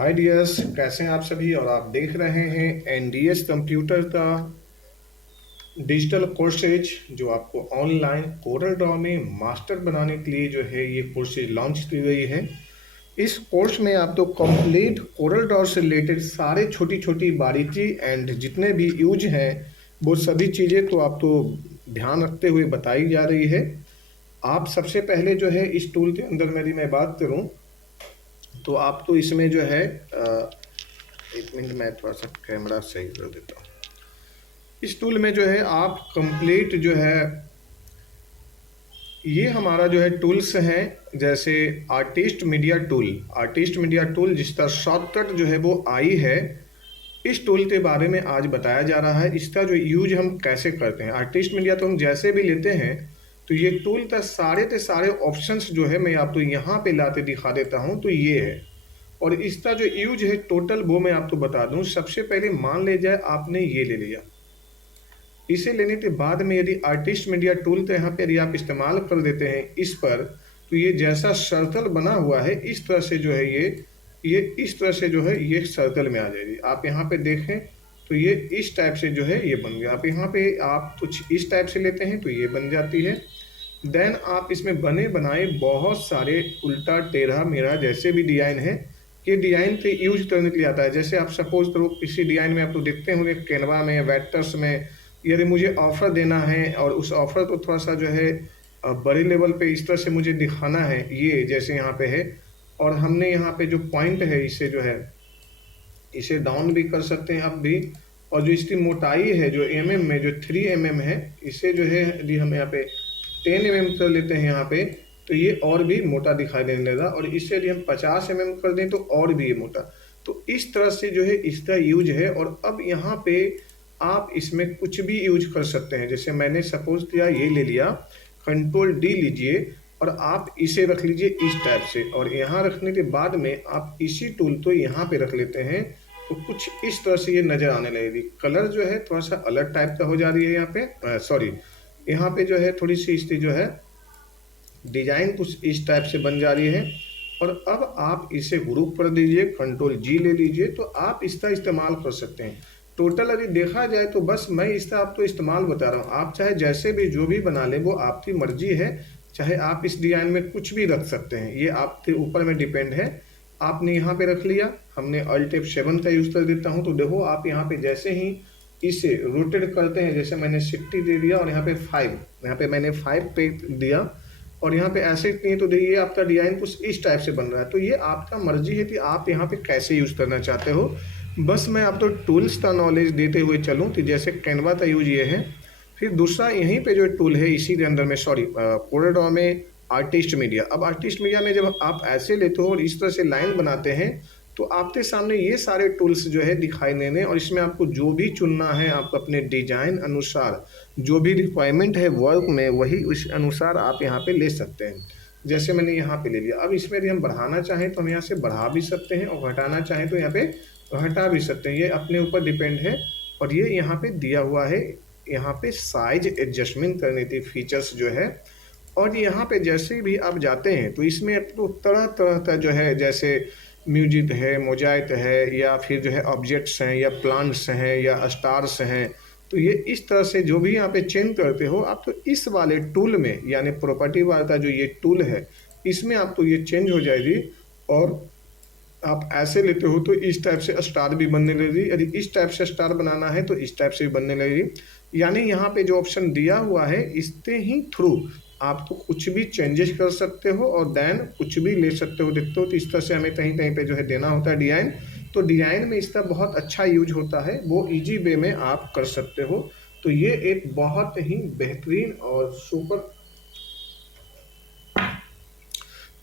हाय dears, कैसे हैं आप सभी। और आप देख रहे हैं एनडीएस कंप्यूटर का डिजिटल कोर्सेज, जो आपको ऑनलाइन कोरल ड्रॉ में मास्टर बनाने के लिए जो है ये कोर्सेज लॉन्च की गई है। इस कोर्स में आप तो कंप्लीट कोरल ड्रॉ से रिलेटेड सारे छोटी छोटी बारीकी एंड जितने भी यूज हैं वो सभी चीज़ें तो आप तो ध्यान रखते हुए बताई जा रही है। आप सबसे पहले जो है इस टूल के अंदर मेरी मैं बात करूं तो आप तो इसमें जो है एक मिनट, मैं थोड़ा सा कैमरा सही कर देता हूँ। इस टूल में जो है आप कंप्लीट जो है ये हमारा जो है टूल्स हैं, जैसे आर्टिस्ट मीडिया टूल जिसका शॉर्टकट जो है वो आई है। इस टूल के बारे में आज बताया जा रहा है, इसका जो यूज हम कैसे करते हैं। आर्टिस्ट मीडिया तो हम जैसे भी लेते हैं तो ये टूल का सारे के सारे ऑप्शंस जो है मैं आपको यहाँ पे लाते दिखा देता हूँ। तो ये है, और इसका जो यूज है टोटल वो मैं आपको बता दूं। सबसे पहले मान ले जाए आपने ये ले लिया, इसे लेने के बाद में यदि आर्टिस्ट मीडिया टूल तो यहाँ पे यदि आप इस्तेमाल कर देते हैं इस पर, तो ये जैसा सर्कल बना हुआ है इस तरह से जो है ये इस तरह से जो है ये सर्कल में आ जाएगी। आप यहाँ पे देखें तो ये इस टाइप से जो है ये बन गया। आप यहाँ पे आप कुछ इस टाइप से लेते हैं तो ये बन जाती है। देन आप इसमें बने बनाए बहुत सारे उल्टा टेढ़ा मेढ़ा जैसे भी डिजाइन है, ये डिजाइन पे यूज करने के लिए आता है। जैसे आप सपोज करो किसी डिजाइन में आप तो देखते होंगे कैनवा में, वेक्टर्स में, यदि मुझे ऑफर देना है और उस ऑफर को थोड़ा सा जो है बड़े लेवल पे इस तरह से मुझे दिखाना है, ये जैसे यहाँ पे है। और हमने यहाँ पे जो पॉइंट है इसे जो है इसे डाउन भी कर सकते हैं अप भी। और जो इसकी मोटाई है जो mm में जो 3 mm है, इसे जो है यदि हम यहाँ पे 10 mm कर लेते हैं यहाँ पे, तो ये और भी मोटा दिखाई देने लगा। और इससे यदि हम 50 mm कर दें तो और भी ये मोटा। तो इस तरह से जो है इसका यूज है। और अब यहाँ पे आप इसमें कुछ भी यूज कर सकते हैं। जैसे मैंने सपोज किया ये ले लिया, कंट्रोल डी लीजिए और आप इसे रख लीजिए इस टाइप से। और यहाँ रखने के बाद में आप इसी टूल तो यहाँ पे रख लेते हैं तो कुछ इस तरह से ये नजर आने लगेगी। कलर जो है थोड़ा सा अलग टाइप का हो जा रही है यहाँ पे, सॉरी यहाँ पे जो है थोड़ी सी इसकी जो है डिजाइन कुछ इस टाइप से बन जा रही है। और अब आप इसे ग्रुप कर दीजिए, कंट्रोल जी ले लीजिए, तो आप इसका इस्तेमाल कर सकते हैं। टोटल यदि देखा जाए तो बस मैं इसका आपको इस्तेमाल बता रहा हूँ। आप चाहे जैसे भी जो भी बना ले वो आपकी मर्जी है। चाहे आप इस डिजाइन में कुछ भी रख सकते हैं, ये आपके ऊपर में डिपेंड है। आपने यहाँ पे रख लिया, हमने अल्ट F7 का यूज कर देता हूँ। तो देखो आप यहाँ पे जैसे ही इसे रोटेट करते हैं, जैसे मैंने 60 दे दिया और यहाँ पे 5, यहाँ पे मैंने 5 पे दिया और यहाँ पे ऐसे नहीं, तो देखिए आपका डिजाइन कुछ इस टाइप से बन रहा है। तो ये आपका मर्जी है कि आप यहाँ पे कैसे यूज करना चाहते हो। बस मैं आपको टूल्स का नॉलेज देते हुए चलूँ तो जैसे कैनवा का यूज ये है। फिर दूसरा यहीं पे जो टूल है इसी के अंदर में, सॉरी कोरल ड्रॉ में आर्टिस्ट मीडिया। अब आर्टिस्ट मीडिया में जब आप ऐसे लेते हो और इस तरह से लाइन बनाते हैं तो आपके सामने ये सारे टूल्स जो है दिखाई देने, और इसमें आपको जो भी चुनना है आप अपने डिजाइन अनुसार, जो भी रिक्वायरमेंट है वर्क में वही उस अनुसार आप यहाँ पे ले सकते हैं। जैसे मैंने यहाँ पे ले लिया। अब इसमें यदि हम बढ़ाना चाहें तो हम यहाँ से बढ़ा भी सकते हैं और घटाना चाहें तो यहाँ पे हटा भी सकते हैं, ये अपने ऊपर डिपेंड है। और ये यहाँ पे दिया हुआ है, यहाँ पे साइज एडजस्टमेंट करने के फीचर्स जो है। और यहाँ पे जैसे भी आप जाते हैं तो इसमें तो तरह तरह का जो है, जैसे म्यूजिक है, मोजाइक है, या फिर जो है ऑब्जेक्ट्स हैं, या प्लांट्स हैं, या स्टार्स हैं। तो ये इस तरह से जो भी यहाँ पे चेंज करते हो आप, तो इस वाले टूल में यानी प्रॉपर्टी वाला का जो ये टूल है इसमें आपको ये चेंज हो जाएगी। और आप ऐसे लेते हो तो इस टाइप से स्टार भी बनने लगेगी, यदि इस टाइप से स्टार बनाना है तो इस टाइप से भी बनने लगेगी। यानी यहाँ पे जो ऑप्शन दिया हुआ है इसके ही थ्रू आपको कुछ भी चेंजेस कर सकते हो और देन कुछ भी ले सकते हो। देखते हो तो इस तरह से हमें कहीं कहीं पे जो है देना होता है डिजाइन, तो डिजाइन में इसका बहुत अच्छा यूज होता है, वो इजी वे में आप कर सकते हो। तो ये एक बहुत ही बेहतरीन और सुपर,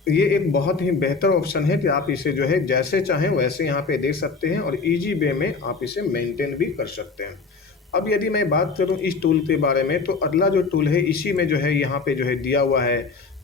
ये एक बहुत ही बेहतर ऑप्शन है कि आप इसे जो है जैसे चाहें वैसे यहाँ पे दे सकते हैं और इजी वे में आप इसे मेंटेन भी कर सकते हैं। अब यदि मैं बात करूँ इस टूल के बारे में, तो अगला जो टूल है इसी में जो है यहाँ पे जो है दिया हुआ है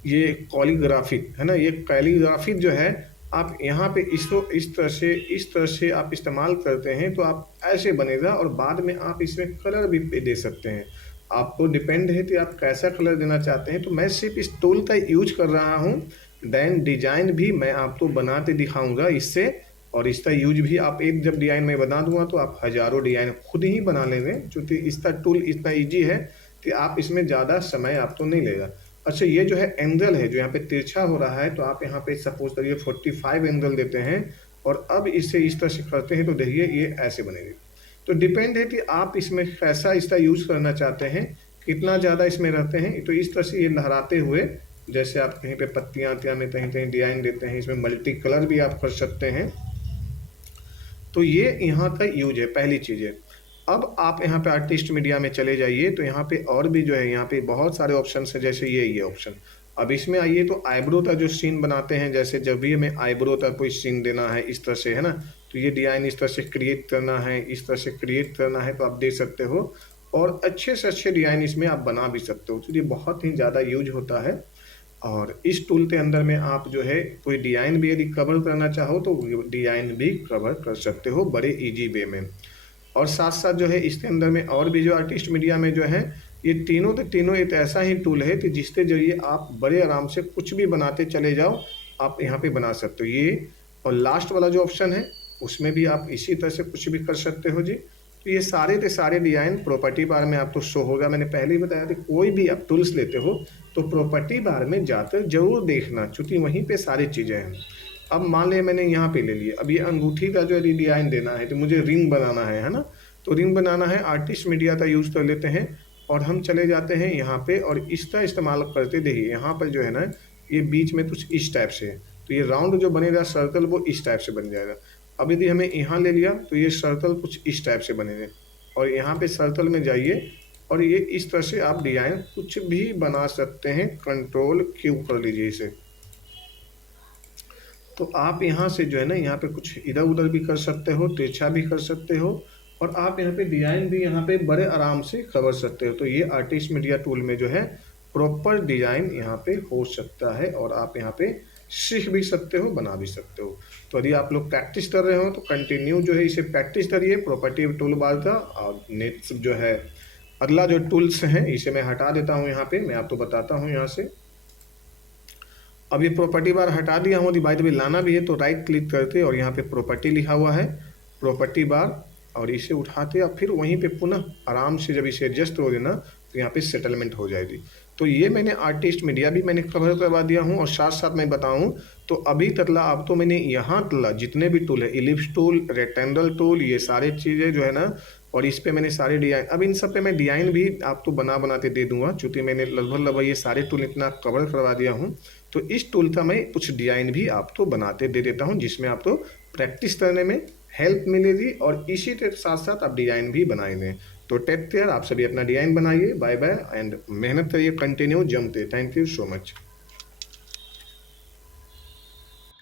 ये कॉलीग्राफिक है ना। ये कैलीग्राफिक जो है आप यहाँ पे इसको इस तरह से आप इस्तेमाल करते हैं तो आप ऐसे बनेगा। और बाद में आप इसमें कलर भी दे सकते हैं, आपको डिपेंड है कि आप कैसा कलर देना चाहते हैं। तो मैं सिर्फ इस टूल का यूज कर रहा हूँ, देन डिजाइन भी मैं आपको बनाते दिखाऊंगा इससे। और इसका यूज भी आप एक जब डिजाइन मैं बना दूंगा तो आप हज़ारों डिजाइन खुद ही बना लेंगे, क्योंकि इसका टूल इतना ईजी है कि आप इसमें ज़्यादा समय आप तो नहीं लेगा। अच्छा, ये जो है एंगल है जो यहाँ पे तिरछा हो रहा है, तो आप यहाँ पे सपोज करिए 45 एंगल देते हैं और अब इसे इस तरह से करते हैं तो देखिए ये ऐसे बनेगी। तो डिपेंड है कि आप इसमें कैसा इसका यूज़ करना चाहते हैं, कितना ज़्यादा इसमें रहते हैं। तो इस तरह से ये लहराते हुए, जैसे आप कहीं पे पत्तियाँ में कहीं कहीं डिजाइन देते हैं, इसमें मल्टी कलर भी आप कर सकते हैं। तो ये यहाँ का यूज है, पहली चीज़ है। अब आप यहाँ पे आर्टिस्ट मीडिया में चले जाइए, तो यहाँ पे और भी जो है यहाँ पे बहुत सारे ऑप्शन है, जैसे ये ऑप्शन। अब इसमें आइए तो आईब्रो का जो सीन बनाते हैं, जैसे जब भी हमें आईब्रो का कोई सीन देना है इस तरह से, है ना, तो ये डिजाइन इस तरह से क्रिएट करना है, इस तरह से क्रिएट करना है, तो आप दे सकते हो। और अच्छे से अच्छे डिजाइन इसमें आप बना भी सकते हो, तो ये बहुत ही ज़्यादा यूज होता है। और इस टूल के अंदर में आप जो है कोई डिजाइन भी यदि कवर करना चाहो तो डिजाइन भी कवर कर सकते हो बड़े इजी वे में। और साथ साथ जो है इसके अंदर में और भी जो आर्टिस्ट मीडिया में जो है, ये तीनों के तीनों एक ऐसा ही टूल है कि जिसके जरिए आप बड़े आराम से कुछ भी बनाते चले जाओ, आप यहाँ पे बना सकते हो ये। और लास्ट वाला जो ऑप्शन है उसमें भी आप इसी तरह से कुछ भी कर सकते हो जी। तो ये सारे के सारे डिजाइन प्रॉपर्टी बार में आपको शो होगा। मैंने पहले ही बताया था कोई भी आप टूल्स लेते हो तो प्रॉपर्टी बार में जाकर जरूर देखना, क्योंकि वहीं पे सारी चीज़ें हैं। अब मान लिया मैंने यहाँ पे ले लिया, अब ये अंगूठी का जो डिजाइन देना है तो मुझे रिंग बनाना है ना, तो रिंग बनाना है, आर्टिस्ट मीडिया का यूज़ कर लेते हैं और हम चले जाते हैं यहाँ पे और इसका इस्तेमाल करते। देखिए यहाँ पर जो है ना, ये बीच में कुछ इस टाइप से है, तो ये राउंड जो बनेगा सर्कल वो इस टाइप से बन जाएगा। अब यदि हमें यहाँ ले लिया तो ये सर्कल कुछ इस टाइप से बनेंगे, और यहाँ पे सर्कल में जाइए और ये इस तरह से आप डिजाइन कुछ भी बना सकते हैं। कंट्रोल क्यू कर लीजिए इसे, तो आप यहाँ से जो है ना, यहाँ पे कुछ इधर उधर भी कर सकते हो, तिरछा भी कर सकते हो, और आप यहाँ पे डिजाइन भी यहाँ पे बड़े आराम से कर सकते हो। तो ये आर्टिस्ट मीडिया टूल में जो है प्रॉपर डिजाइन यहाँ पे हो सकता है, और आप यहाँ पे सीख भी सकते हो, बना भी सकते हो। तो यदि आप लोग प्रैक्टिस कर रहे हो तो कंटिन्यू जो है इसे प्रैक्टिस करिए प्रॉपर्टी टूल बार का। और नेक्स्ट जो है अगला जो टूल्स हैं इसे मैं हटा देता हूँ, यहाँ पे मैं आपको बताता हूँ यहाँ से। अब ये प्रॉपर्टी बार हटा दिया हूँ, बाय द वे लाना भी है तो राइट क्लिक करते और यहाँ पे प्रॉपर्टी लिखा हुआ है, प्रॉपर्टी बार, और इसे उठाते और फिर वहीं पे पुनः आराम से जब इसे एडजस्ट हो देना तो यहाँ पे सेटलमेंट हो जाएगी। तो ये मैंने आर्टिस्ट मीडिया भी मैंने कवर करवा दिया हूँ। और साथ साथ मैं बताऊँ तो अभी तकला अब तो मैंने यहाँ तकला जितने भी टूल है, इलिप्स टूल, रेक्टेंगल टूल, ये सारे चीज़ें जो है ना, और इस पे मैंने सारे डिजाइन, अब इन सब पे मैं डिजाइन भी आपको बनाते दे दूंगा, क्योंकि मैंने लगभग ये सारे टूल इतना कवर करवा दिया हूँ। तो इस टूल का मैं कुछ डिजाइन भी आपको बनाते दे देता हूँ, जिसमें आपको प्रैक्टिस करने में हेल्प मिलेगी और इसी के साथ साथ आप डिजाइन भी बनाएंगे। तो टेक केयर, आप सभी अपना डिजाइन बनाइए। बाय बाय एंड मेहनत करिए, कंटिन्यू जमते। Thank you so much.